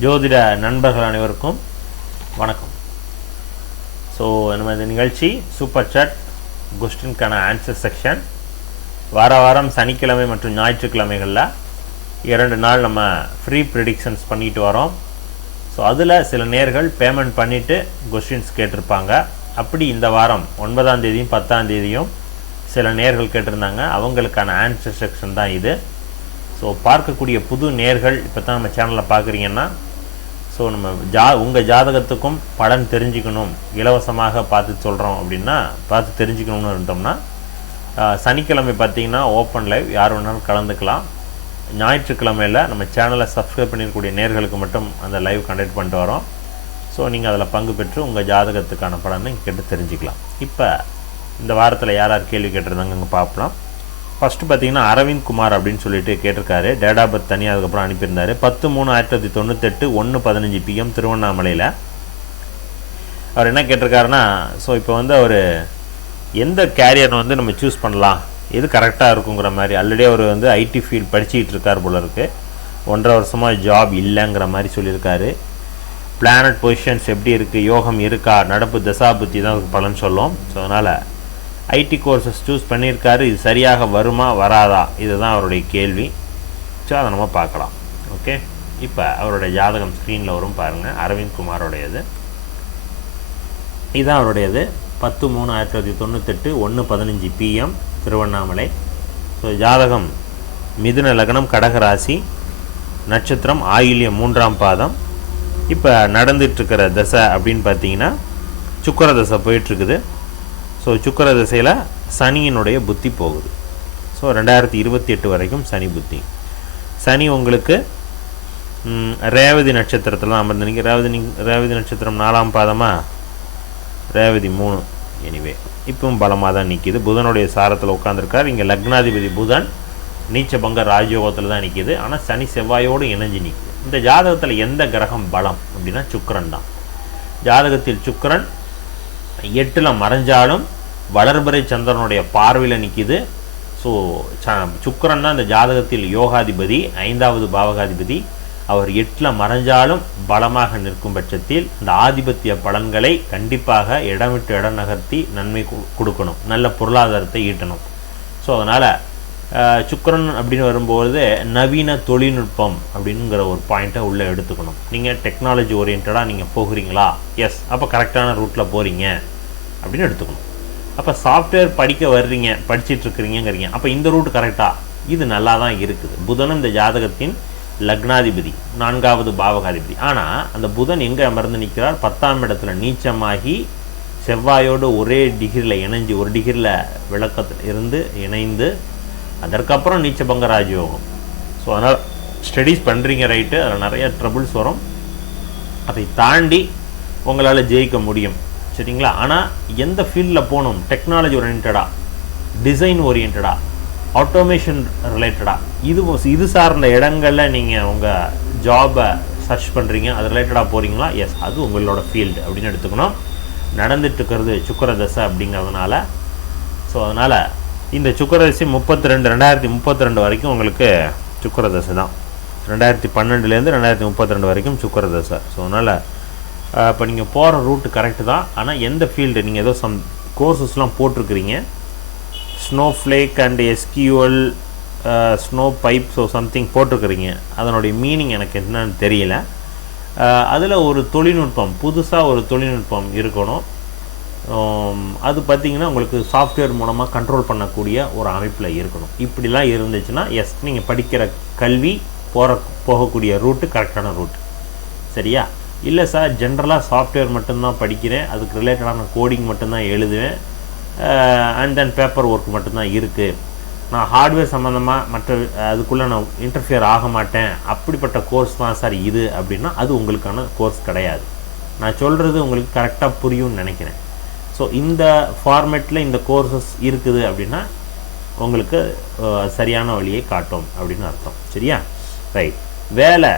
ஜோதிட நண்பர்கள் அனைவருக்கும் வணக்கம். ஸோ நம்ம இந்த நிகழ்ச்சி சூப்பர் சாட் கொஸ்டின்கான ஆன்சர் செக்ஷன் வாரம் சனிக்கிழமை மற்றும் ஞாயிற்றுக்கிழமைகளில் 2 நாள் நம்ம ஃப்ரீ ப்ரிடிக்ஷன்ஸ் பண்ணிட்டு வரோம். ஸோ அதில் சில நேர்கள் பேமெண்ட் பண்ணிவிட்டு கொஸ்டின்ஸ் கேட்டிருப்பாங்க. அப்படி இந்த வாரம் 9ஆம் தேதியும் 10ஆம் தேதியும் சில நேர்கள் கேட்டிருந்தாங்க. அவங்களுக்கான ஆன்சர் செக்ஷன் தான் இது. ஸோ பார்க்கக்கூடிய புது நேர்கள் இப்போ தான் நம்ம சேனலில் பார்க்குறீங்கன்னா, ஸோ நம்ம உங்கள் ஜாதகத்துக்கும் பலன் தெரிஞ்சுக்கணும், இலவசமாக பார்த்து சொல்கிறோம் அப்படின்னா பார்த்து தெரிஞ்சுக்கணும்னு இருந்தோம்னா சனிக்கிழமை பார்த்திங்கன்னா ஓப்பன் லைவ் யார் வேணாலும் கலந்துக்கலாம். ஞாயிற்றுக்கிழமையில் நம்ம சேனலை சப்ஸ்கிரைப் பண்ணியிருக்கக்கூடிய நேர்களுக்கு மட்டும் அந்த லைவ் கண்டக்ட் பண்ணிட்டு வரோம். ஸோ நீங்கள் அதில் பங்கு பெற்று உங்கள் ஜாதகத்துக்கான பலனை கேட்டு தெரிஞ்சுக்கலாம். இப்போ இந்த வாரத்தில் யார் கேள்வி கேட்டிருந்தாங்க அங்கே பார்க்கலாம். ஃபஸ்ட்டு பார்த்திங்கன்னா அரவிந்த் குமார் அப்படின்னு சொல்லிட்டு கேட்டிருக்காரு. டேட் ஆஃப் பர்த் தனியாக அதுக்கப்புறம் அனுப்பியிருந்தார். 10/3/1998 1:15 PM திருவண்ணாமலையில். அவர் என்ன கேட்டிருக்காருன்னா, ஸோ இப்போ அவர் எந்த கேரியர் நம்ம சூஸ் பண்ணலாம், எது கரெக்டாக இருக்குங்கிற மாதிரி. ஆல்ரெடி அவர் ஐடி ஃபீல்ட் படிச்சுக்கிட்டு இருக்கார் போல இருக்குது. 1.5 வருஷமாக ஜாப் இல்லைங்கிற மாதிரி சொல்லியிருக்காரு. பிளானட் பொசிஷன்ஸ் எப்படி இருக்குது, யோகம் இருக்கா, நடப்பு தசாபுத்தி தான் அதுக்கு பலன் சொல்லும். ஸோ அதனால் ஐடி கோர்ஸஸ் சூஸ் பண்ணியிருக்காரு. இது சரியாக வருமா வராதா, இதுதான் அவருடைய கேள்வி. ஸோ அதை நம்ம பார்க்கலாம். ஓகே, இப்போ அவருடைய ஜாதகம் ஸ்க்ரீனில் வரும் பாருங்கள். அரவிந்த் குமாரோடையது இதுதான். அவருடையது 10/3/1998 1:15 PM திருவண்ணாமலை. ஸோ ஜாதகம் மிதுன லக்னம், கடகராசி, நட்சத்திரம் ஆயில்யம் 3ஆம் பாதம். இப்போ நடந்துட்டுருக்கிற தசை அப்படின்னு பார்த்தீங்கன்னா சுக்கிர தசை போயிட்டுருக்குது. ஸோ சுக்கிர தசையில் சனியினுடைய புத்தி போகுது. ஸோ 2028 வரைக்கும் சனி புத்தி. சனி உங்களுக்கு ரேவதி நட்சத்திரத்தில் தான் அமர்ந்து ரேவதி நட்சத்திரம் 4ஆம் பாதமாக, ரேவதி 3. எனிவே இப்பவும் பலமாக தான் நிற்கிது. புதனுடைய சாரத்தில் உட்காந்துருக்கார். இங்கே லக்னாதிபதி புதன் நீச்சபங்க ராஜயோகத்தில் தான் நிற்கிது. ஆனால் சனி செவ்வாயோடு இணைஞ்சு நிற்கிது. இந்த ஜாதகத்தில் எந்த கிரகம் பலம் அப்படின்னா சுக்கிரன் தான். ஜாதகத்தில் சுக்கிரன் 8ல் மறைஞ்சாலும் வளர்பிறை சந்திரனுடைய பார்வையில் நிற்கிது. ஸோ சுக்கிரன் தான் இந்த ஜாதகத்தில் யோகாதிபதி, 5வது பாவகாதிபதி. அவர் 8ல் மறைஞ்சாலும் பலமாக நிற்கும் பட்சத்தில் இந்த ஆதிபத்திய பலன்களை கண்டிப்பாக இடமிட்டு இடம் நகர்த்தி நன்மை கொடுக்கணும், நல்ல பொருளாதாரத்தை ஈட்டணும். ஸோ அதனால் சுக்கிரன் அப்படின்னு வரும்போது நவீன தொழில்நுட்பம் அப்படிங்கிற ஒரு பாயிண்ட்டை உள்ளே எடுத்துக்கணும். நீங்கள் டெக்னாலஜி ஓரியன்டாக நீங்கள் போகிறீங்களா, எஸ், அப்போ கரெக்டான ரூட்டில் போகிறீங்க அப்படின்னு எடுத்துக்கணும். அப்போ சாஃப்ட்வேர் படிக்க வர்றீங்க, படிச்சிட்ருக்கிறீங்கிறீங்க, அப்போ இந்த ரூட் கரெக்டாக, இது நல்லா தான் இருக்குது. புதனும் இந்த ஜாதகத்தின் லக்னாதிபதி, 4வது பாவகாதிபதி. ஆனால் அந்த புதன் எங்கே அமர்ந்து நிற்கிறார், 10ஆம் இடத்துல நீச்சமாகி செவ்வாயோடு ஒரே டிகிரியில் இணைஞ்சு, ஒரு டிகிரியில் விளக்கத்தில் இருந்து இணைந்து, அதற்கப்புறம் நீச்சபங்க ராஜயோகம். ஸோ அதனால் ஸ்டடீஸ் பண்ணுறீங்க, ரைட்டு, அதில் நிறைய ட்ரபுள்ஸ் வரும். அதை தாண்டி உங்களால் ஜெயிக்க முடியும், சரிங்களா? ஆனால் எந்த ஃபீல்டில் போகணும், டெக்னாலஜி ஓரியன்டாக, டிசைன் ஓரியன்டாக, ஆட்டோமேஷன் ரிலேட்டடாக, இது சார்ந்த இடங்களில் நீங்கள் உங்கள் ஜாபை சர்ச் பண்ணுறீங்க, அது ரிலேட்டடாக போகிறீங்களா, எஸ், அது உங்களோட ஃபீல்டு அப்படின்னு எடுத்துக்கணும். நடந்துட்டுருக்கிறது சுக்கிர தசை அப்படிங்கிறதுனால. ஸோ அதனால் இந்த சுக்கிர தசை 2032 வரைக்கும் உங்களுக்கு சுக்கிர தசை தான். 2012லேருந்து 2032 வரைக்கும் சுக்கிர தசை. ஸோ அதனால் இப்போ நீங்கள் போகிற ரூட்டு கரெக்டு தான். ஆனால் எந்த ஃபீல்டு, நீங்கள் ஏதோ some கோர்சஸ்லாம் போட்டிருக்கிறீங்க, snow flake and SQL, snow pipe, so something போட்டிருக்கிறீங்க, அதனுடைய மீனிங் எனக்கு என்னன்னு தெரியல. அதில் ஒரு தொழில்நுட்பம், புதுசாக ஒரு தொழில்நுட்பம் இருக்கணும். அது பார்த்திங்கன்னா உங்களுக்கு சாஃப்ட்வேர் மூலமாக கண்ட்ரோல் பண்ணக்கூடிய ஒரு அமைப்பில் இருக்கணும். இப்படிலாம் இருந்துச்சுன்னா எஸ், நீங்கள் படிக்கிற கல்வி போகக்கூடிய ரூட்டு கரெக்டான ரூட்டு, சரியா? இல்லை சார், ஜென்ரலாக சாஃப்ட்வேர் மட்டும்தான் படிக்கிறேன், அதுக்கு ரிலேட்டடான கோடிங் மட்டும்தான் எழுதுவேன், அண்ட் தென் பேப்பர் ஒர்க் மட்டும்தான் இருக்குது, நான் ஹார்ட்வேர் சம்மந்தமாக மற்ற அதுக்குள்ளே நான் இன்டர்ஃபியர் ஆக மாட்டேன், அப்படிப்பட்ட கோர்ஸ் தான் சார் இது அப்படின்னா அது உங்களுக்கான கோர்ஸ் கிடையாது. நான் சொல்கிறது உங்களுக்கு கரெக்டாக புரியும்னு நினைக்கிறேன். ஸோ இந்த ஃபார்மேட்டில் இந்த கோர்சஸ் இருக்குது அப்படின்னா உங்களுக்கு சரியான வழியை காட்டும் அப்படின்னு அர்த்தம், சரியா? ரைட். வேலை,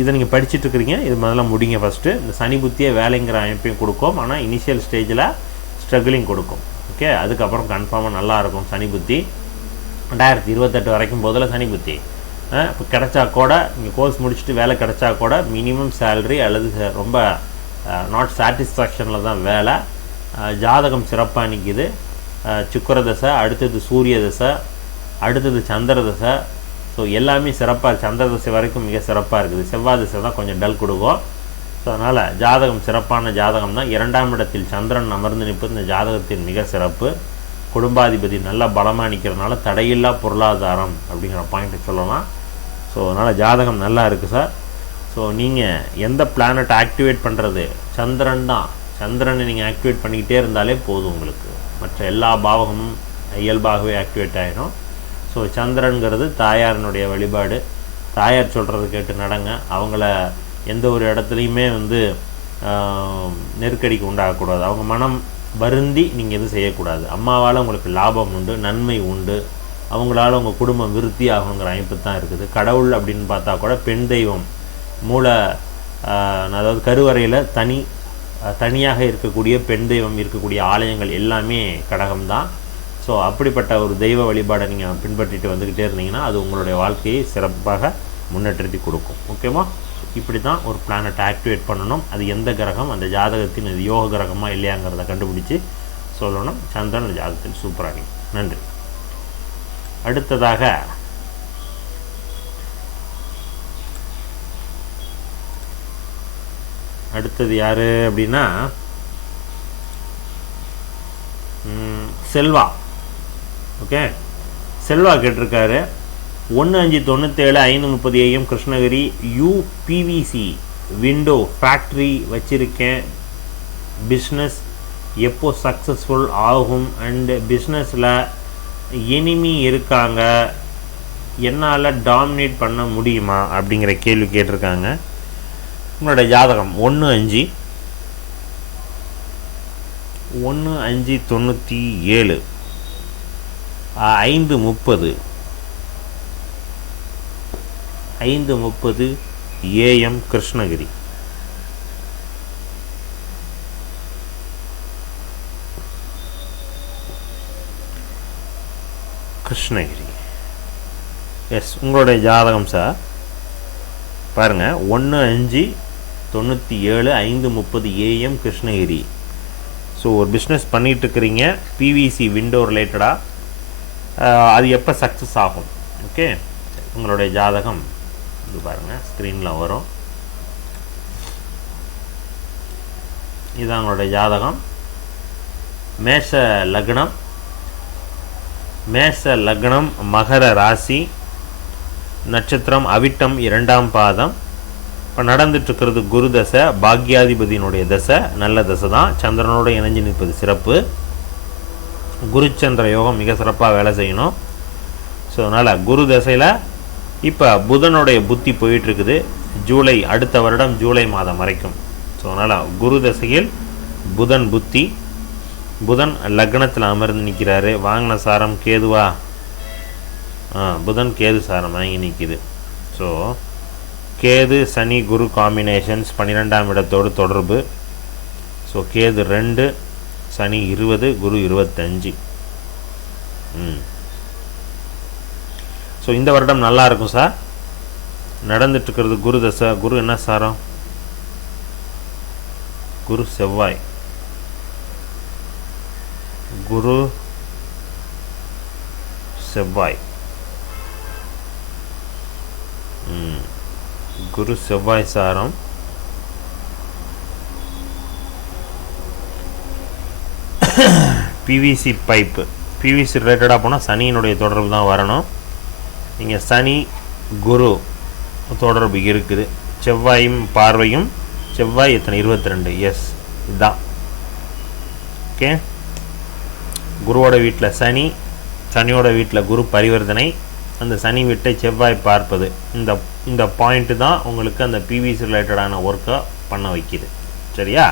இதை நீங்கள் படிச்சுட்ருக்கிறீங்க, இது முதல்ல முடிங்க ஃபஸ்ட்டு. இந்த சனி புத்தியை வேலைங்கிற அமைப்பையும் கொடுக்கும், ஆனால் இனிஷியல் ஸ்டேஜில் ஸ்ட்ரகிளிங் கொடுக்கும். ஓகே, அதுக்கப்புறம் கன்ஃபார்மாக நல்லாயிருக்கும் சனி புத்தி. 2028 வரைக்கும் போதில் சனி புத்தி. இப்போ கிடைச்சா கூட நீங்கள் கோர்ஸ் முடிச்சுட்டு வேலை கிடைச்சா கூட மினிமம் சேலரி அல்லது ரொம்ப நாட் சாட்டிஸ்ஃபேக்ஷனில் தான் வேலை. ஜாதகம் சிறப்பாக நிற்கிது. சுக்கிர தசை, அடுத்தது சூரிய தசை, அடுத்தது சந்திர தசை. ஸோ எல்லாமே சிறப்பாக, சந்திர தசை வரைக்கும் மிக சிறப்பாக இருக்குது. செவ்வாய் தசை தான் கொஞ்சம் டல் கொடுக்கும். ஸோ அதனால் ஜாதகம் சிறப்பான ஜாதகம் தான். 2ஆம் இடத்தில் சந்திரன் அமர்ந்து நிற்பது இந்த ஜாதகத்தின் மிக சிறப்பு. குடும்பாதிபதி நல்லா பலமாக நிற்கிறதுனால தடையில்லா பொருளாதாரம் அப்படிங்கிற பாயிண்ட்டை சொல்லலாம். ஸோ அதனால் ஜாதகம் நல்லா இருக்குது சார். ஸோ நீங்கள் எந்த பிளானட் ஆக்டிவேட் பண்ணுறது, சந்திரன் தான். சந்திரனை நீங்கள் ஆக்டிவேட் பண்ணிக்கிட்டே இருந்தாலே போதும், உங்களுக்கு மற்ற எல்லா பாவகமும் இயல்பாகவே ஆக்டிவேட் ஆகிடும். ஸோ சந்திரனுங்கிறது தாயாரினுடைய வழிபாடு. தாயார் சொல்கிறது கேட்டு நடங்க. அவங்கள எந்த ஒரு இடத்துலையுமே நெருக்கடிக்கு உண்டாகக்கூடாது. அவங்க மனம் வருந்தி நீங்கள் எதுவும் செய்யக்கூடாது. அம்மாவால் உங்களுக்கு லாபம் உண்டு, நன்மை உண்டு, அவங்களால உங்கள் குடும்பம் விருத்தி ஆகுங்கிற அமைப்பு தான் இருக்குது. கடவுள் அப்படின்னு பார்த்தா கூட பெண் தெய்வம் அதாவது கருவறையில் தனியாக இருக்கக்கூடிய பெண் தெய்வம் இருக்கக்கூடிய ஆலயங்கள் எல்லாமே கடகம்தான். ஸோ அப்படிப்பட்ட ஒரு தெய்வ வழிபாடை நீங்கள் பின்பற்றிட்டு வந்துக்கிட்டே இருந்தீங்கன்னா அது உங்களுடைய வாழ்க்கையை சிறப்பாக முன்னேற்றி கொடுக்கும். ஓகேவா? இப்படி தான் ஒரு பிளானட் ஆக்டிவேட் பண்ணணும். அது எந்த கிரகம், அந்த ஜாதகத்தின் அது யோக கிரகமாக இல்லையாங்கிறத கண்டுபிடிச்சி சொல்லணும். சந்திரன் ஜாதகத்தில் சூப்பராக. நன்றி. அடுத்ததாக அடுத்தது யார் அப்படின்னா செல்வா. ஓகே, செல்வா கேட்டிருக்காரு. 1/5/97 AM Krishnagiri. UPVC window factory வச்சுருக்கேன். பிஸ்னஸ் எப்போ சக்ஸஸ்ஃபுல் ஆகும் அண்டு பிஸ்னஸில் எனிமி இருக்காங்க, என்னால் டாமினேட் பண்ண முடியுமா அப்படிங்கிற கேள்வி கேட்டிருக்காங்க. உங்களோட ஜாதகம் 1/5/97 5:30 AM கிருஷ்ணகிரி. எஸ், உங்களுடைய ஜாதகம் சார் பாருங்கள். 1/5/97 5:30 AM கிருஷ்ணகிரி. ஸோ ஒரு பிஸ்னஸ் பண்ணிகிட்ருக்கிறீங்க, பிவிசி விண்டோ ரிலேட்டடாக. அது எப்போ சக்ஸஸ் ஆகும்? ஓகே, உங்களுடைய ஜாதகம் இது பாருங்கள், ஸ்க்ரீனில் வரும். இதுதான் உங்களுடைய ஜாதகம். மேஷ லக்னம், மகர ராசி, நட்சத்திரம் அவிட்டம் 2ஆம் பாதம். இப்போ நடந்துட்டுருக்கிறது குரு தசை, பாக்யாதிபதியினுடைய தசை. நல்ல தசை தான். சந்திரனோடு இணைஞ்சு நிற்பது சிறப்பு. குருச்சந்திர யோகம் மிக சிறப்பாக வேலை செய்யணும். ஸோ அதனால் குரு தசையில் இப்போ புதனுடைய புத்தி போயிட்டுருக்குது. அடுத்த வருடம் ஜூலை மாதம் வரைக்கும். ஸோ அதனால் குரு தசையில் புதன் புத்தி, புதன் லக்னத்தில் அமர்ந்து நிற்கிறாரு. வாங்கின சாரம் கேதுவா? புதன் கேது சாரம் வாங்கி நிற்கிது. ஸோ கேது சனி குரு காம்பினேஷன்ஸ் 12ஆம் இடத்தோடு தொடர்பு. ஸோ கேது 2, சனி 20, குரு 25. ஸோ இந்த வருடம் நல்லா இருக்கும் சார். நடந்துட்டுருக்கிறது குரு தசை. குரு என்ன சாரம்? குரு செவ்வாய். குரு செவ்வாய் சாரம். பிவிசி பைப்பு, பிவிசி ரிலேட்டடாக போனால் சனியினுடைய தொடர்பு தான் வரணும். நீங்கள் சனி குரு தொடர்பு இருக்குது. செவ்வாயும் பார்வையும். செவ்வாய் எத்தனை? 22. எஸ், இதுதான். ஓகே, குருவோட வீட்டில் சனி, சனியோட வீட்டில் குரு பரிவர்த்தனை, அந்த சனி வீட்டை செவ்வாய் பார்ப்பது. இந்த பாயிண்ட்டு தான் உங்களுக்கு அந்த பிவிசி ரிலேட்டடான ஒர்க்கை பண்ண வைக்கிது. சரியா?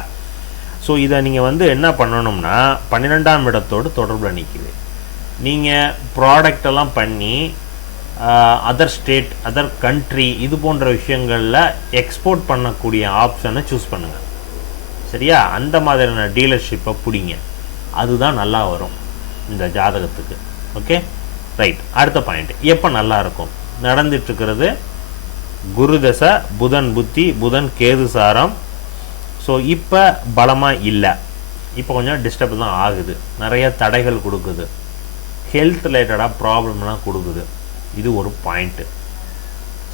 ஸோ இதை நீங்கள் என்ன பண்ணணும்னா 12ஆம் இடத்தோடு தொடர்பில் நிற்கிது. நீங்கள் ப்ராடக்டெல்லாம் பண்ணி அதர் ஸ்டேட், அதர் கண்ட்ரி, இது போன்ற விஷயங்களில் எக்ஸ்போர்ட் பண்ணக்கூடிய ஆப்ஷனை சூஸ் பண்ணுங்கள். சரியா? அந்த மாதிரியான டீலர்ஷிப்பை பிடிங்க. அதுதான் நல்லா வரும் இந்த ஜாதகத்துக்கு. Okay, right. அடுத்த பாயிண்ட், எப்போ நல்லா இருக்கும்? நடந்துட்டுருக்கிறது குரு தசை, புதன் புத்தி, புதன் கேது சாரம். ஸோ இப்போ பலமாக இல்லை, இப்போ கொஞ்சம் டிஸ்டர்ப் தான் ஆகுது, நிறைய தடைகள் கொடுக்குது, ஹெல்த் ரிலேட்டடாக ப்ராப்ளம்லாம் கொடுக்குது. இது ஒரு பாயிண்ட்டு.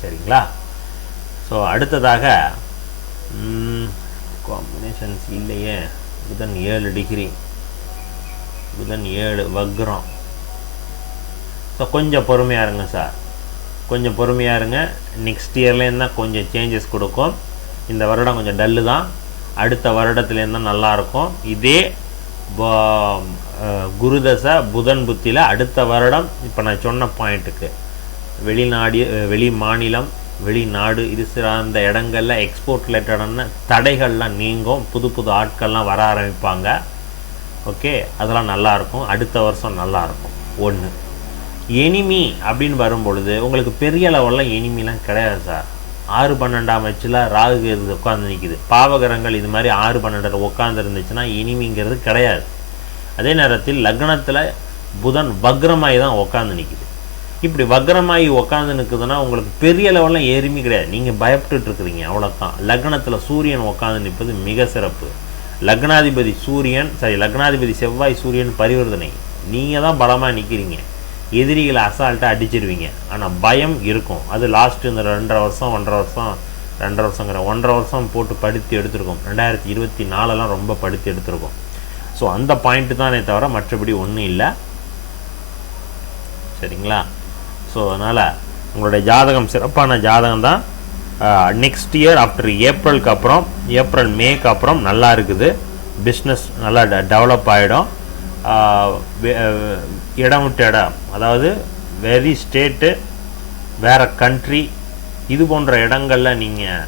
சரிங்களா? ஸோ அடுத்ததாக காம்பினேஷன்ஸ் இல்லையே. புதன் 7 டிகிரி, புதன் 7 வக்ரம். ஸோ கொஞ்சம் பொறுமையாக இருங்க சார், கொஞ்சம் பொறுமையாக இருங்க. நெக்ஸ்ட் இயர்லேருந்து தான் கொஞ்சம் சேஞ்சஸ் கொடுக்கும். இந்த வருடம் கொஞ்சம் டல்லு தான், அடுத்த வருடத்துலேருந்து தான் நல்லாயிருக்கும். இதே குருதசை புதன் புத்தியில் அடுத்த வருடம் இப்போ நான் சொன்ன பாயிண்ட்டுக்கு வெளிநாடு, வெளி மாநிலம், வெளிநாடு இது சார்ந்த இடங்களில் எக்ஸ்போர்ட் ரிலேட்டடான தடைகள்லாம் நீங்கும், புது புது ஆட்கள்லாம் வர ஆரம்பிப்பாங்க. ஓகே, அதெல்லாம் நல்லாயிருக்கும். அடுத்த வருஷம் நல்லாயிருக்கும். ஒன்று எனிமி அப்படின்னு வரும்பொழுது உங்களுக்கு பெரிய லெவலில் எனிமிலாம் கிடையாது சார். 6-12ஆம் வச்சுல ராகு இது உட்காந்து நிற்கிது, பாவகரங்கள் இது மாதிரி 6-12 உட்காந்து இருந்துச்சுன்னா எனிமிங்கிறது கிடையாது. அதே நேரத்தில் லக்னத்தில் புதன் வக்ரமாகி தான் உட்காந்து நிற்கிது. இப்படி வக்ரமாகி உட்காந்து நிற்குதுன்னா உங்களுக்கு பெரிய லெவலில் எரிமி கிடையாது, நீங்கள் பயப்பட்டுட்டு இருக்கிறீங்க, அவ்வளோதான். லக்னத்தில் சூரியன் உட்காந்து நிற்பது மிக சிறப்பு. லக்னாதிபதி சூரியன், லக்னாதிபதி செவ்வாய் சூரியன் பரிவர்த்தனை, நீங்கள் தான் பலமாக நிற்கிறீங்க, எதிரிகளை அசால்ட்டாக அடிச்சிருவீங்க. ஆனால் பயம் இருக்கும். அது லாஸ்ட்டு இந்த 2.5 வருஷம் 1.5 வருஷம் போட்டு படுத்தி எடுத்துருக்கோம். 2024 ரொம்ப படுத்தி எடுத்துருக்கோம். ஸோ அந்த பாயிண்ட்டு தானே தவிர மற்றபடி ஒன்றும் இல்லை. சரிங்களா? ஸோ அதனால் உங்களுடைய ஜாதகம் சிறப்பான ஜாதகம் தான். நெக்ஸ்ட் இயர் ஆஃப்டர் ஏப்ரலுக்கு அப்புறம், ஏப்ரல் மேக்கு அப்புறம் நல்லா இருக்குது. பிஸ்னஸ் நல்லா டெவலப் ஆகிடும். இடம் விட்டு இடம், அதாவது வெரி ஸ்டேட்டு, வேறு கண்ட்ரி, இது போன்ற இடங்களில் நீங்கள்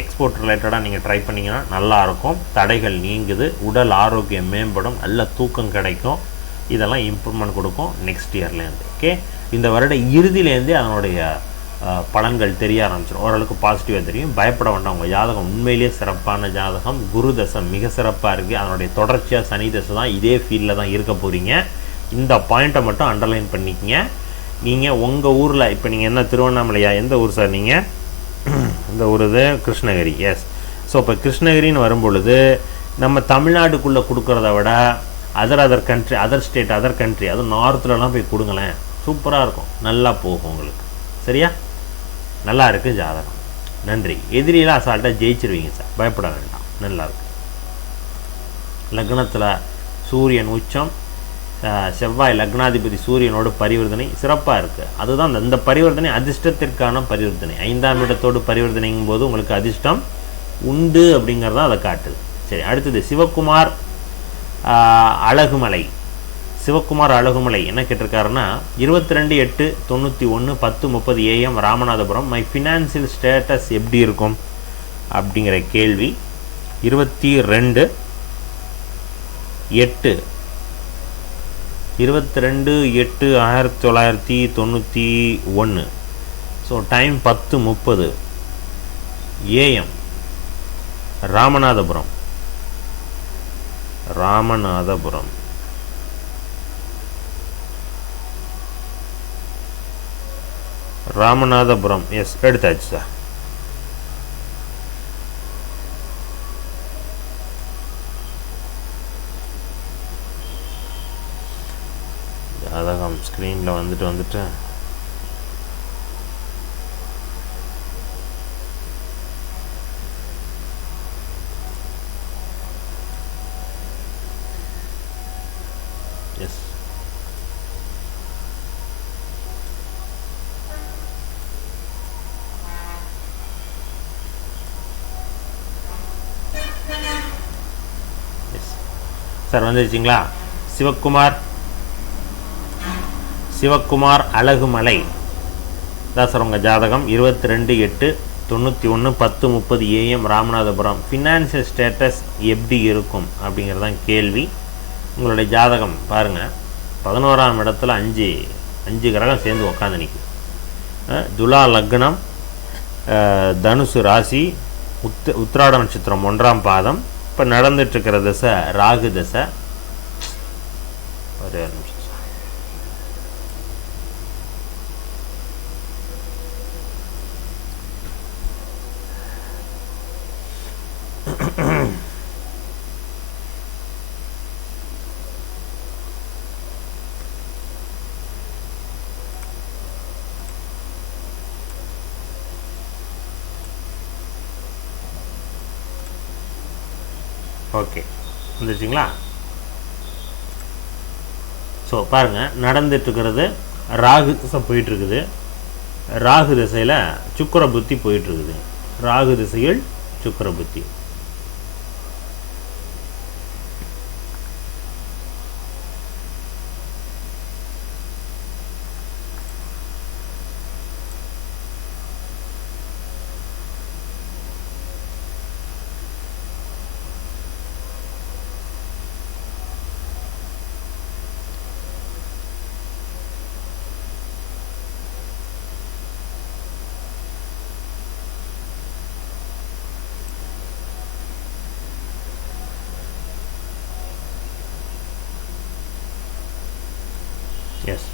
எக்ஸ்போர்ட் ரிலேட்டடாக நீங்கள் ட்ரை பண்ணிங்கன்னா நல்லாயிருக்கும். தடைகள் நீங்குது, உடல் ஆரோக்கியம் மேம்படும், நல்ல தூக்கம் கிடைக்கும். இதெல்லாம் இம்ப்ரூவ்மெண்ட் கொடுக்கும் நெக்ஸ்ட் இயர்லேருந்து. ஓகே, இந்த வருட இறுதியிலேருந்தே அதனுடைய பலன்கள் தெரிய ஆரம்பிச்சிடும். ஓரளவுக்கு பாசிட்டிவாக தெரியும். பயப்பட வேண்டாம். உங்கள் ஜாதகம் உண்மையிலேயே சிறப்பான ஜாதகம். குரு தசை மிக சிறப்பாக இருக்குது. அதனுடைய தொடர்ச்சியாக சனி தசை தான். இதே ஃபீல்டில் தான் இருக்க போகிறீங்க. இந்த பாயிண்ட்டை மட்டும் அண்டர்லைன் பண்ணிக்கங்க. நீங்கள் உங்கள் ஊரில் இப்போ நீங்கள் என்ன திருவண்ணாமலையா, எந்த ஊர் சார் நீங்கள்? இந்த ஊர் இது கிருஷ்ணகிரி. எஸ். ஸோ இப்போ கிருஷ்ணகிரின்னு வரும்பொழுது நம்ம தமிழ்நாட்டுக்குள்ளே கொடுக்குறத விட other country, other state, other country, அதுவும் நார்த்துலலாம் போய் கொடுங்களேன், சூப்பராக இருக்கும், நல்லா போகும் உங்களுக்கு. சரியா? நல்லா இருக்குது ஜாதகம். நன்றி. எதிரியெல்லாம் அசால்ட்டாக ஜெயிச்சிருவீங்க சார், பயப்பட வேண்டாம், நல்லாயிருக்கு. லக்னத்தில் சூரியன் உச்சம், செவ்வாய் லக்னாதிபதி சூரியனோடு பரிவர்த்தனை சிறப்பாக இருக்குது. அதுதான் இந்த பரிவர்த்தனை அதிர்ஷ்டத்திற்கான பரிவர்த்தனை. 5ஆம் இடத்தோடு பரிவர்த்தனைங்கும் போது உங்களுக்கு அதிர்ஷ்டம் உண்டு அப்படிங்கிறதான் அதை காட்டுது. சரி, அடுத்தது சிவகுமார் அழகுமலை. சிவகுமார் அழகுமலை என்ன கேட்டிருக்காருன்னா, 22/8/91 AM Ramanathapuram. My financial status எப்படி இருக்கும் அப்படிங்கிற கேள்வி. 22/8/1991. So time 10:30 AM Ramanathapuram. Ramanathapuram yes, எடுத்தாச்சு சார். ஜாதகம் ஸ்க்ரீனில் வந்துட்டு எஸ். சார் வந்துருச்சிங்களா? சிவகுமார் அழகுமலை தான் சார் உங்கள் ஜாதகம். 22/8/91 10:30 AM ராமநாதபுரம். ஃபினான்ஷியல் ஸ்டேட்டஸ் எப்படி இருக்கும் அப்படிங்கிறதான் கேள்வி. உங்களுடைய ஜாதகம் பாருங்கள், 11ஆம் இடத்துல 5 கிரகம் சேர்ந்து உட்காந்து நிற்குது. துலா லக்னம், தனுசு ராசி, உத்திராட நட்சத்திரம் 1ஆம் பாதம். இப்போ நடந்துட்டுருக்கிற தசை ராகு தசை. ஒரே நிமிஷம். ஓகே, வந்துருச்சிங்களா? ஸோ பாருங்கள், நடந்துட்டுருக்கிறது ராகு திசை போயிட்டுருக்குது. ராகு திசையில் சுக்கிர புத்தி போயிட்டுருக்குது. ராகு திசையில் சுக்கிர புத்தி. எஸ்,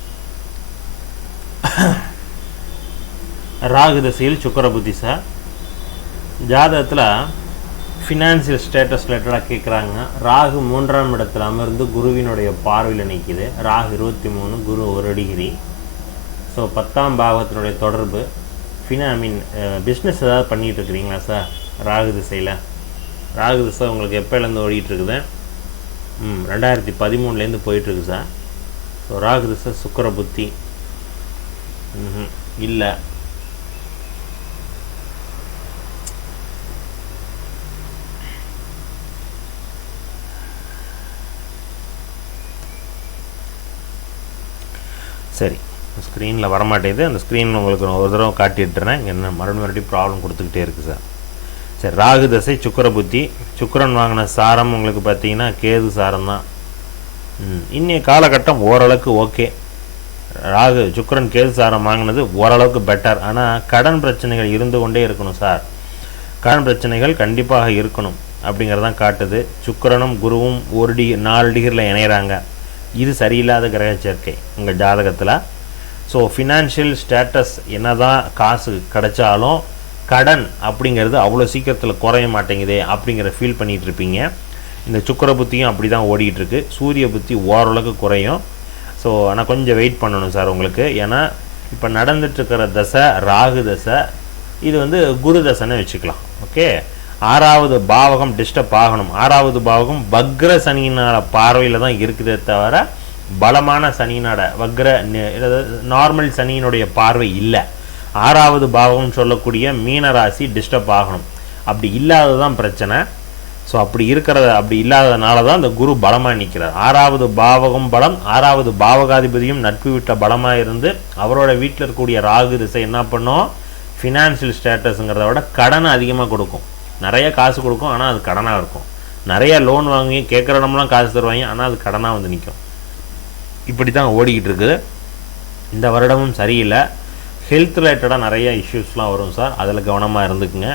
ராகு திசையில் சுக்கிர புத்தி சார். ஜாதகத்தில் ஃபினான்சியல் ஸ்டேட்டஸ் ரிலேட்டடாக கேட்குறாங்க. ராகு 3ஆம் இடத்துல அமர்ந்து குருவினுடைய பார்வையில் நிற்கிது. ராகு 23, குரு 1 டிகிரி. ஸோ 10ஆம் பாவத்தினுடைய தொடர்பு. பிஸ்னஸ் ஏதாவது பண்ணிகிட்டு இருக்கிறீங்களா சார் ராகு திசையில்? ராகு திசை உங்களுக்கு எப்போலேருந்து ஓடிட்டுருக்குது? 2013 போயிட்டுருக்கு சார். ஸோ ராகு திசை சுக்கிர புத்தி இல்லை. சரி, ஸ்க்ரீனில் வரமாட்டேங்குது. அந்த ஸ்க்ரீன் உங்களுக்கு ஒரு தடவை காட்டிட்டுறேன். இங்கே என்ன மறுபடியும் ப்ராப்ளம் கொடுத்துக்கிட்டே இருக்குது சார். சரி, ராகு தசை சுக்கிர புத்தி. சுக்கிரன் வாங்கின சாரம் உங்களுக்கு பார்த்தீங்கன்னா கேது சாரம் தான். இன்னைய காலகட்டம் ஓரளவுக்கு ஓகே. ராகு சுக்கிரன் கேது சாரம் வாங்கினது ஓரளவுக்கு பெட்டர். ஆனால் கடன் பிரச்சனைகள் இருந்து கொண்டே இருக்கணும் சார். கடன் பிரச்சனைகள் கண்டிப்பாக இருக்கணும் அப்படிங்கிறதான் காட்டுது. சுக்கிரனும் குருவும் 4 டிகிரியில் இணைகிறாங்க. இது சரியில்லாத கிரக சேர்க்கை உங்கள் ஜாதகத்தில். ஸோ ஃபினான்ஷியல் ஸ்டேட்டஸ் என்ன தான் காசு கிடைச்சாலும் கடன் அப்படிங்கிறது அவ்வளோ சீக்கிரத்தில் குறைய மாட்டேங்குதே அப்படிங்கிற ஃபீல் பண்ணிகிட்டு இருப்பீங்க. இந்த சுக்கிர புத்தியும் அப்படி தான் ஓடிட்டுருக்கு. சூரிய புத்தி ஓரளவுக்கு குறையும். ஸோ ஆனால் கொஞ்சம் வெயிட் பண்ணணும் சார் உங்களுக்கு. ஏன்னா இப்போ நடந்துட்டுருக்கிற தசை ராகு தசை. இது வந்து குரு தசைன்னு வச்சுக்கலாம். ஓகே, 6வது பாவகம் டிஸ்டர்ப் ஆகணும். 6வது பாவகம் வக்ர சனியினோட பார்வையில் தான் இருக்குதே தவிர பலமான சனியினோட நார்மல் சனியினுடைய பார்வை இல்லை. 6வது பாவகம் சொல்லக்கூடிய மீனராசி டிஸ்டர்ப் ஆகணும். அப்படி இல்லாததான் பிரச்சனை. ஸோ அப்படி இல்லாததுனால தான் இந்த குரு பலமாக நிற்கிறார். 6வது பாவகம் பலம். 6வது பாவகாதிபதியும் நட்பு விட்ட பலமாக இருந்து அவரோட வீட்டில் இருக்கக்கூடிய ராகு திசை என்ன பண்ணும்? ஃபினான்ஷியல் ஸ்டேட்டஸுங்கிறத விட கடனை அதிகமாக கொடுக்கும். நிறைய காசு கொடுக்கும், ஆனால் அது கடனாக இருக்கும். நிறைய லோன் வாங்கி கேட்குற இடம்லாம் காசு தருவாங்க, ஆனால் அது கடனாக வந்து நிற்கும். இப்படி தான் ஓடிக்கிட்டு இருக்குது. இந்த வருடமும் சரியில்லை. ஹெல்த் ரிலேட்டடாக நிறைய இஷ்யூஸ்லாம் வரும் சார். அதில் கவனமாக இருந்துக்குங்க.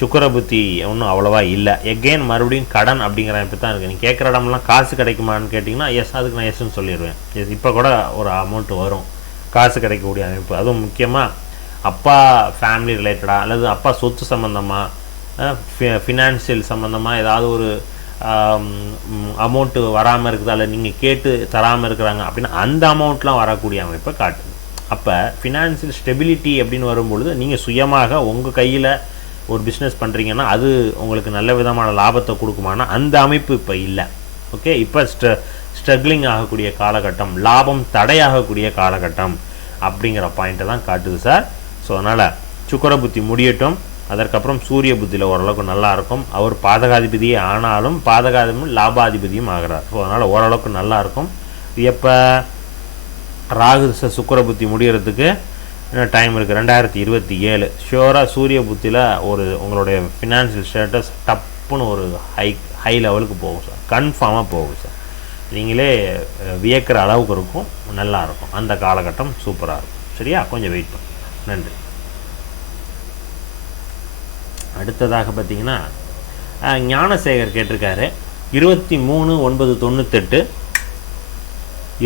சுக்கிர புத்தி ஒன்றும் அவ்வளோவா இல்லை. எகெயின் மறுபடியும் கடன் அப்படிங்கிற அமைப்பு தான் இருக்குது. நீங்கள் கேட்குற இடம்லாம் காசு கிடைக்குமான்னு கேட்டிங்கன்னா எஸ், அதுக்கு நான் எஸ்ன்னு சொல்லிடுவேன். எஸ், இப்போ கூட ஒரு அமௌண்ட்டு வரும் காசு கிடைக்கக்கூடிய அமைப்பு. அதுவும் முக்கியமாக அப்பா ஃபேமிலி ரிலேட்டடாக அல்லது அப்பா சொத்து சம்மந்தமாக ஃபினான்ஷியல் சம்மந்தமாக ஏதாவது ஒரு அமௌண்ட்டு வராமல் இருக்குது, அல்லது நீங்கள் கேட்டு தராமல் இருக்கிறாங்க அப்படின்னா அந்த அமௌண்ட்லாம் வரக்கூடிய அமைப்பை காட்டுது. அப்போ ஃபினான்ஷியல் ஸ்டெபிலிட்டி அப்படின்னு வரும்பொழுது நீங்கள் சுயமாக உங்கள் கையில் ஒரு பிஸ்னஸ் பண்ணுறீங்கன்னா அது உங்களுக்கு நல்ல விதமான லாபத்தை கொடுக்குமானா அந்த அமைப்பு இப்போ இல்லை. ஓகே, இப்போ ஸ்ட்ரகிளிங் ஆகக்கூடிய காலகட்டம், லாபம் தடையாகக்கூடிய காலகட்டம் அப்படிங்கிற பாயிண்ட்டை தான் காட்டுது சார். ஸோ அதனால் சுக்கிர புத்தி முடியட்டும். அதற்கப்புறம் சூரிய புத்தியில் ஓரளவுக்கு நல்லாயிருக்கும். அவர் பாதகாதிபதியே ஆனாலும் பாதகாதிபதியும் லாபாதிபதியும் ஆகிறார். ஸோ அதனால் ஓரளவுக்கு நல்லாயிருக்கும். எப்போ ராகு சுக்கிர புத்தி முடிகிறதுக்கு இன்னும் டைம் இருக்குது. 2027 ஷியோராக சூரிய புத்தியில் உங்களுடைய ஃபினான்ஷியல் ஸ்டேட்டஸ் டப்புன்னு ஒரு ஹை லெவலுக்கு போகும் சார். கன்ஃபார்மாக போகும் சார். நீங்களே வியக்கிற அளவுக்கு இருக்கும். நல்லாயிருக்கும். அந்த காலகட்டம் சூப்பராக இருக்கும். சரியா, கொஞ்சம் வெயிட் பண்ணுங்க. நன்றி. அடுத்ததாக பார்த்தீங்கன்னா ஞானசேகர் கேட்டிருக்காரு. 23/9/98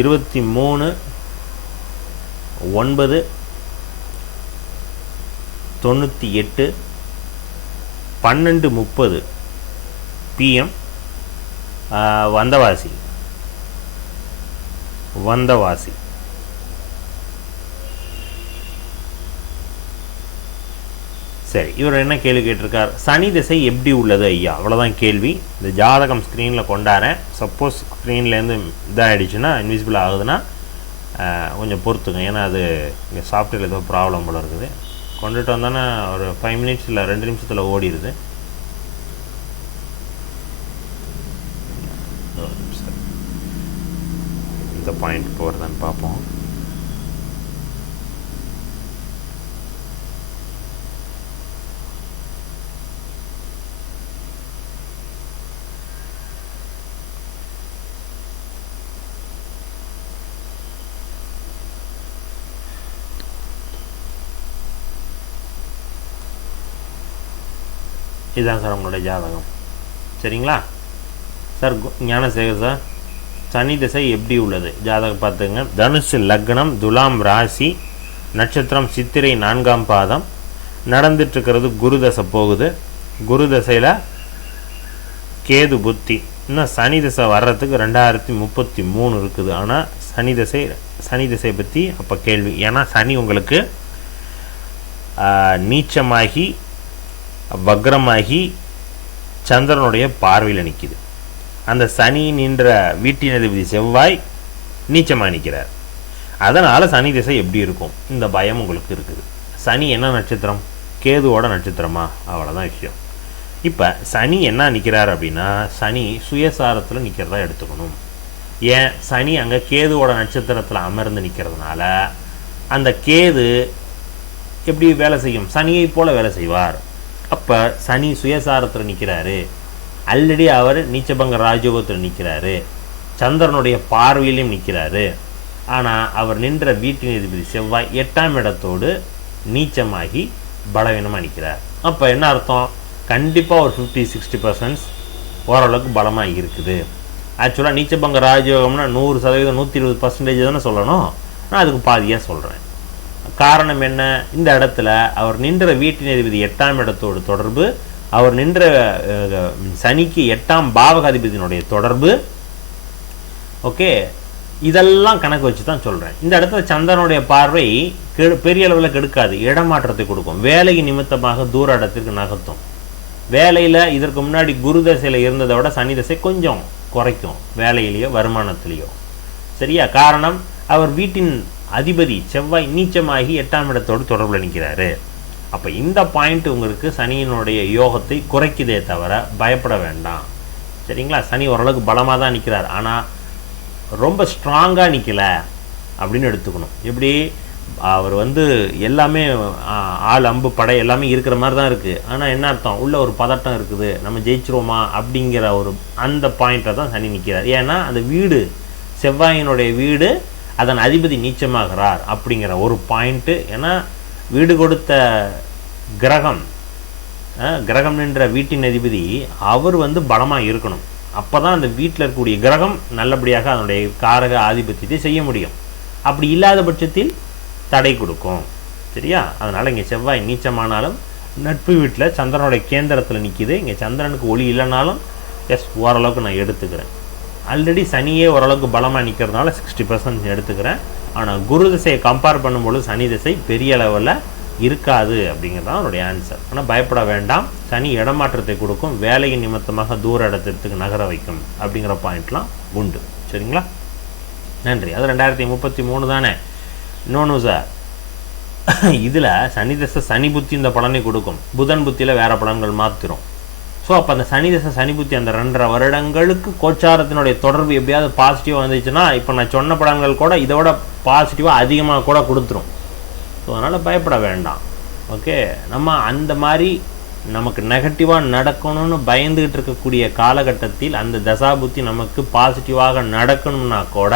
23/9/98 12:30 PM சரி, இவர் என்ன கேள்வி கேட்டிருக்கார், சனி திசை எப்படி உள்ளது ஐயா, அவ்வளோதான் கேள்வி. இந்த ஜாதகம் ஸ்க்ரீனில் கொண்டாரேன். சப்போஸ் ஸ்க்ரீன்லேருந்து இதாகிடுச்சுன்னா இன்விசிபிள் ஆகுதுன்னா கொஞ்சம் பொறுத்துங்க, ஏன்னா அது இங்கே சாஃப்ட்வேர் ஏதோ ப்ராப்ளம் போல இருக்குது. கொண்டுட்டு வந்தோன்னா ஒரு 5 மினிட்ஸ் இல்லை 2 நிமிஷத்தில் ஓடிடுது. இந்த பாயிண்ட் போகிறதான்னு பார்ப்போம். இதுதான் சார் உங்களுடைய ஜாதகம். சரிங்களா சார்? ஞானசேகர் சார், சனி திசை எப்படி உள்ளது ஜாதகம் பார்த்துங்க. தனுசு லக்னம், துலாம் ராசி, நட்சத்திரம் சித்திரை 4ஆம் பாதம், நடந்துட்டுருக்கிறது குரு தசை போகுது. குரு தசையில் கேது புத்தி. இன்னும் சனி திசை வர்றதுக்கு 2033 இருக்குது. ஆனால் சனி திசை பற்றி அப்போ கேள்வி. ஏன்னா சனி உங்களுக்கு நீச்சமாகி வக்ரமாகி சந்திரனுடைய பார்வையில் நிற்கிது. அந்த சனி நின்ற வீட்டின் அதிபதி செவ்வாய் நீச்சமாக நிற்கிறார். அதனால் சனி திசை எப்படி இருக்கும் இந்த பயம் உங்களுக்கு இருக்குது. சனி என்ன நட்சத்திரம்? கேதுவோட நட்சத்திரமா? அவ்வளோதான் விஷயம். இப்போ சனி என்ன நிற்கிறார் அப்படின்னா, சனி சுயசாரத்தில் நிற்கிறதா எடுத்துக்கணும். ஏன்? சனி அங்கே கேதுவோட நட்சத்திரத்தில் அமர்ந்து நிற்கிறதுனால அந்த கேது எப்படி வேலை செய்யும்? சனியை போல் வேலை செய்வார். அப்போ சனி சுயசாரத்தில் நிற்கிறாரு. ஆல்ரெடி அவர் நீச்சபங்க ராஜயோகத்தில் நிற்கிறாரு. சந்திரனுடைய பார்வையிலையும் நிற்கிறாரு. ஆனால் அவர் நின்ற வீட்டின் அதிபதி செவ்வாய் 8ஆம் இடத்தோடு நீச்சமாகி பலவீனமாக நிற்கிறார். அப்போ என்ன அர்த்தம்? கண்டிப்பாக ஒரு 50-60% ஓரளவுக்கு பலமாக இருக்குது. ஆக்சுவலாக நீச்சபங்க ராஜயோகம்னா 100%, 120% தானே சொல்லணும். நான் அதுக்கு பாதியாக சொல்கிறேன். காரணம் என்ன? இந்த இடத்துல அவர் நின்ற வீட்டின் அதிபதி 8ஆம் இடத்தோடு தொடர்பு, அவர் நின்ற சனிக்கு 8ஆம் பாவகாதிபதியினுடைய தொடர்பு. ஓகே, இதெல்லாம் கணக்கு வச்சு தான் சொல்கிறேன். இந்த இடத்துல சந்திரனுடைய பார்வை பெரிய அளவில் கெடுக்காது, இடமாற்றத்தை கொடுக்கும். வேலை நிமித்தமாக தூர இடத்திற்கு நகர்த்தும். வேலையில் இதற்கு முன்னாடி குரு தசையில் இருந்ததை விட சனி தசை கொஞ்சம் குறைக்கும், வேலையிலேயோ வருமானத்திலேயோ. சரியா? காரணம், அவர் வீட்டின் அதிபதி செவ்வாய் நீச்சமாகி 8ஆம் இடத்தோடு தொடர்பில் நிற்கிறாரு. அப்போ இந்த பாயிண்ட் உங்களுக்கு சனியினுடைய யோகத்தை குறைக்குதே தவிர பயப்பட வேண்டாம். சரிங்களா? சனி ஓரளவுக்கு பலமாக தான் நிற்கிறார், ஆனால் ரொம்ப ஸ்ட்ராங்காக நிற்கல அப்படின்னு எடுத்துக்கணும். எப்படி? அவர் எல்லாமே ஆள் அம்பு படை எல்லாமே இருக்கிற மாதிரி தான் இருக்குது. ஆனால் என்ன அர்த்தம்? உள்ள ஒரு பதட்டம் இருக்குது, நம்ம ஜெயிச்சிருவோமா அப்படிங்கிற ஒரு அந்த பாயிண்ட்டை தான் சனி நிற்கிறார். ஏன்னா அந்த வீடு, செவ்வாயினுடைய வீடு, அதன் அதிபதி நீச்சமாகிறார் அப்படிங்கிற ஒரு பாயிண்ட்டு. ஏன்னா வீடு கொடுத்த கிரகம் நின்ற வீட்டின் அதிபதி அவர் பலமாக இருக்கணும். அப்போ தான் அந்த வீட்டில் இருக்கக்கூடிய கிரகம் நல்லபடியாக அதனுடைய காரக ஆதிபத்தியத்தை செய்ய முடியும். அப்படி இல்லாத பட்சத்தில் தடை கொடுக்கும். சரியா? அதனால் இங்கே செவ்வாய் நீச்சமானாலும் நட்பு வீட்டில் சந்திரனுடைய கேந்திரத்தில் நிற்கிது. இங்கே சந்திரனுக்கு ஒளி இல்லைனாலும் ஓரளவுக்கு நான் எடுத்துக்கிறேன். ஆல்ரெடி சனியே ஓரளவுக்கு பலமாக நிற்கிறதுனால 60% எடுத்துக்கிறேன். ஆனால் குரு திசையை கம்பேர் பண்ணும்பொழுது சனி திசை பெரிய அளவில் இருக்காது அப்படிங்கிறது தான் அவருடைய ஆன்சர். ஆனால் பயப்பட வேண்டாம். சனி இடமாற்றத்தை கொடுக்கும், வேலையின் நிமித்தமாக தூர இடத்திற்கு நகர வைக்கும் அப்படிங்கிற பாயிண்ட்லாம் உண்டு. சரிங்களா? நன்றி. அது 2033 தானே. இன்னொன்று சார், இதில் சனி திசை சனி புத்தி இந்த பலனை கொடுக்கும், புதன் புத்தியில் வேறு பலன்கள் மாற்றிடும். ஸோ அப்போ அந்த சனி திசை சனி புத்தி அந்த 2.5 வருடங்களுக்கு கோச்சாரத்தினுடைய தொடர்பு எப்படியாவது பாசிட்டிவாக வந்துச்சுன்னா இப்போ நான் சொன்ன பலன்கள் கூட இதோட பாசிட்டிவாக அதிகமாக கூட கொடுத்துரும். ஸோ அதனால் பயப்பட வேண்டாம். ஓகே, நம்ம அந்த மாதிரி நமக்கு நெகட்டிவாக நடக்கணும்னு பயந்துகிட்டு இருக்கக்கூடிய காலகட்டத்தில் அந்த தசாபுத்தி நமக்கு பாசிட்டிவாக நடக்கணும்னா கூட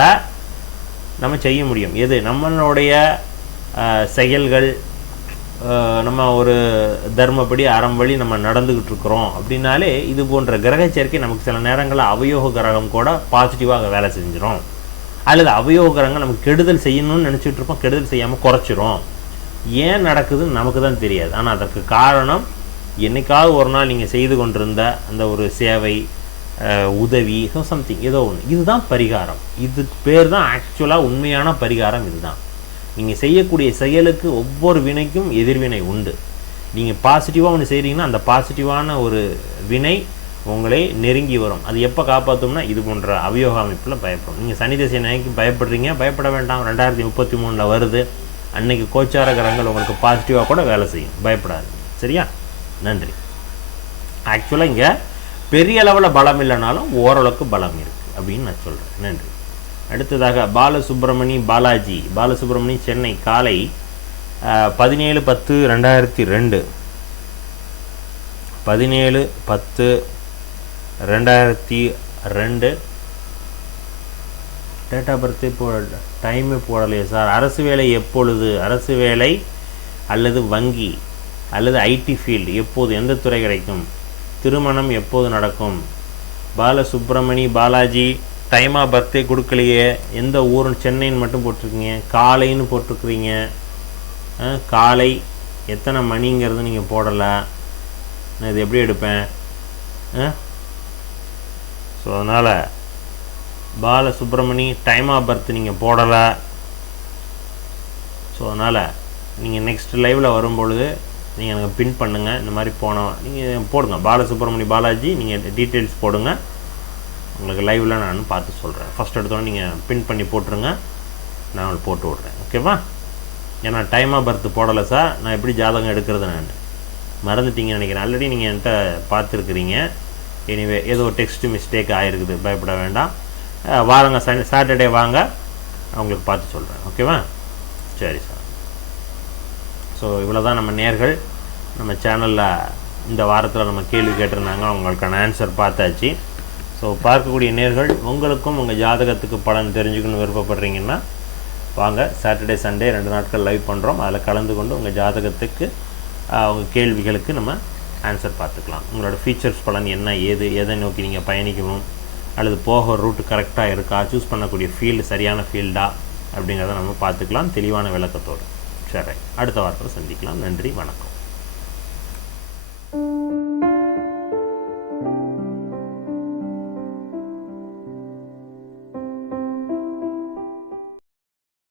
நம்ம செய்ய முடியும். எது? நம்மளுடைய செயல்கள், நம்ம ஒரு தர்மப்படி அறம் வழி நம்ம நடந்துக்கிட்டு இருக்கிறோம் அப்படின்னாலே இது போன்ற கிரக சேர்க்கை நமக்கு சில நேரங்களில் அவயோக கிரகம் கூட பாசிட்டிவாக வேலை செஞ்சிடும். அல்லது அவயோக கிரகங்கள் நமக்கு கெடுதல் செய்யணும்னு நினச்சிட்டு இருப்போம், கெடுதல் செய்யாமல் குறைச்சிரும். ஏன் நடக்குதுன்னு நமக்கு தான் தெரியாது. ஆனால் அதற்கு காரணம் என்னைக்காவது ஒரு நாள் நீங்கள் செய்து கொண்டிருந்த அந்த ஒரு சேவை, உதவி, சம்திங் ஏதோ ஒன்று. இதுதான் பரிகாரம். இதுக்கு பேர் தான் ஆக்சுவலாக உண்மையான பரிகாரம். இதுதான் நீங்கள் செய்யக்கூடிய செயலுக்கு ஒவ்வொரு வினைக்கும் எதிர்வினை உண்டு. நீங்கள் பாசிட்டிவாக ஒன்று செய்கிறீங்கன்னா அந்த பாசிட்டிவான ஒரு வினை உங்களே நெருங்கி வரும். அது எப்போ காப்பாற்றும்னா இது போன்ற அவயோக அமைப்பில் பயப்படும். நீங்கள் சனி திசை நோக்கி பயப்படுறீங்க, பயப்பட வேண்டாம். 2033 வருது. அன்னைக்கு கோச்சார கிரகங்கள் உங்களுக்கு பாசிட்டிவாக கூட வேலை செய்யும், பயப்படாது. சரியா? நன்றி. ஆக்சுவலாக இங்கே பெரிய அளவில் பலம் இல்லைனாலும் ஓரளவுக்கு பலம் இருக்குது அப்படின்னு நான் சொல்கிறேன். நன்றி. அடுத்ததாக பாலசுப்ரமணி சென்னை காலை 17/10/2002 17/10/2002 டேட் ஆஃப் பர்த்து டைமே போடலையே சார். அரசு வேலை எப்பொழுது? அரசு வேலை அல்லது வங்கி அல்லது ஐடி ஃபீல்டு எப்போது, எந்த துறை கிடைக்கும்? திருமணம் எப்போது நடக்கும்? பாலாஜி டைம் ஆஃப் பர்த்டே கொடுக்கலையே. எந்த ஊருன்னு சென்னைன்னு மட்டும் போட்டிருக்கீங்க, காலைன்னு போட்டிருக்கிறீங்க. காலை எத்தனை மணிங்கிறது நீங்கள் போடலை. நான் இது எப்படி எடுப்பேன்? ஸோ அதனால் பாலசுப்ரமணி டைம் ஆஃப் பர்த் நீங்கள் போடலை. ஸோ அதனால் நீங்கள் நெக்ஸ்ட் லைவில் வரும்பொழுது நீங்கள் எனக்கு பின் பண்ணுங்கள். இந்த மாதிரி நீங்கள் போடுங்க பாலாஜி நீங்கள் டீட்டெயில்ஸ் போடுங்க. உங்களுக்கு லைவில் நான் பார்த்து சொல்கிறேன். ஃபஸ்ட் எடுத்தோன்னே நீங்கள் பின் பண்ணி போட்டுருங்க, நான் உங்களுக்கு போட்டு விட்றேன். ஓகேவா? ஏன்னா டைம் ஆஃப் பர்த் போடலை சார், நான் எப்படி ஜாதகம் எடுக்கிறது? நான் மறந்துட்டீங்கன்னு நினைக்கிறேன். ஆல்ரெடி நீங்கள் என்கிட்ட பார்த்துருக்குறீங்க. எனிவே ஏதோ டெக்ஸ்ட் மிஸ்டேக் ஆகிருக்குது, பயப்பட வேண்டாம். வாங்க சாட்டர்டே வாங்க, அவங்களுக்கு பார்த்து சொல்கிறேன். ஓகேவா? சரி சார். ஸோ இவ்வளோ தான் நம்ம நேர்கள் நம்ம சேனலில் இந்த வாரத்தில் நம்ம கேள்வி கேட்டிருந்தாங்க, அவங்களுக்கான ஆன்சர் பார்த்தாச்சு. ஸோ பார்க்கக்கூடிய நேர்கள் உங்களுக்கும் உங்கள் ஜாதகத்துக்கு பலன் தெரிஞ்சுக்கணும்னு விருப்பப்படுறீங்கன்னா வாங்க, சாட்டர்டே சண்டே 2 நாட்கள் லைவ் பண்ணுறோம். அதில் கலந்து கொண்டு உங்கள் ஜாதகத்துக்கு உங்கள் கேள்விகளுக்கு நம்ம ஆன்சர் பார்த்துக்கலாம். உங்களோட ஃபீச்சர்ஸ் பலன் என்ன, எதை நோக்கி நீங்கள் பயணிக்கணும், அல்லது போக ரூட்டு கரெக்டாக இருக்கா, சூஸ் பண்ணக்கூடிய ஃபீல்டு சரியான ஃபீல்டா அப்படிங்கிறத நம்ம பார்த்துக்கலாம் தெளிவான விளக்கத்தோடு. சரி, அடுத்த வாரத்தில் சந்திக்கலாம். நன்றி, வணக்கம்.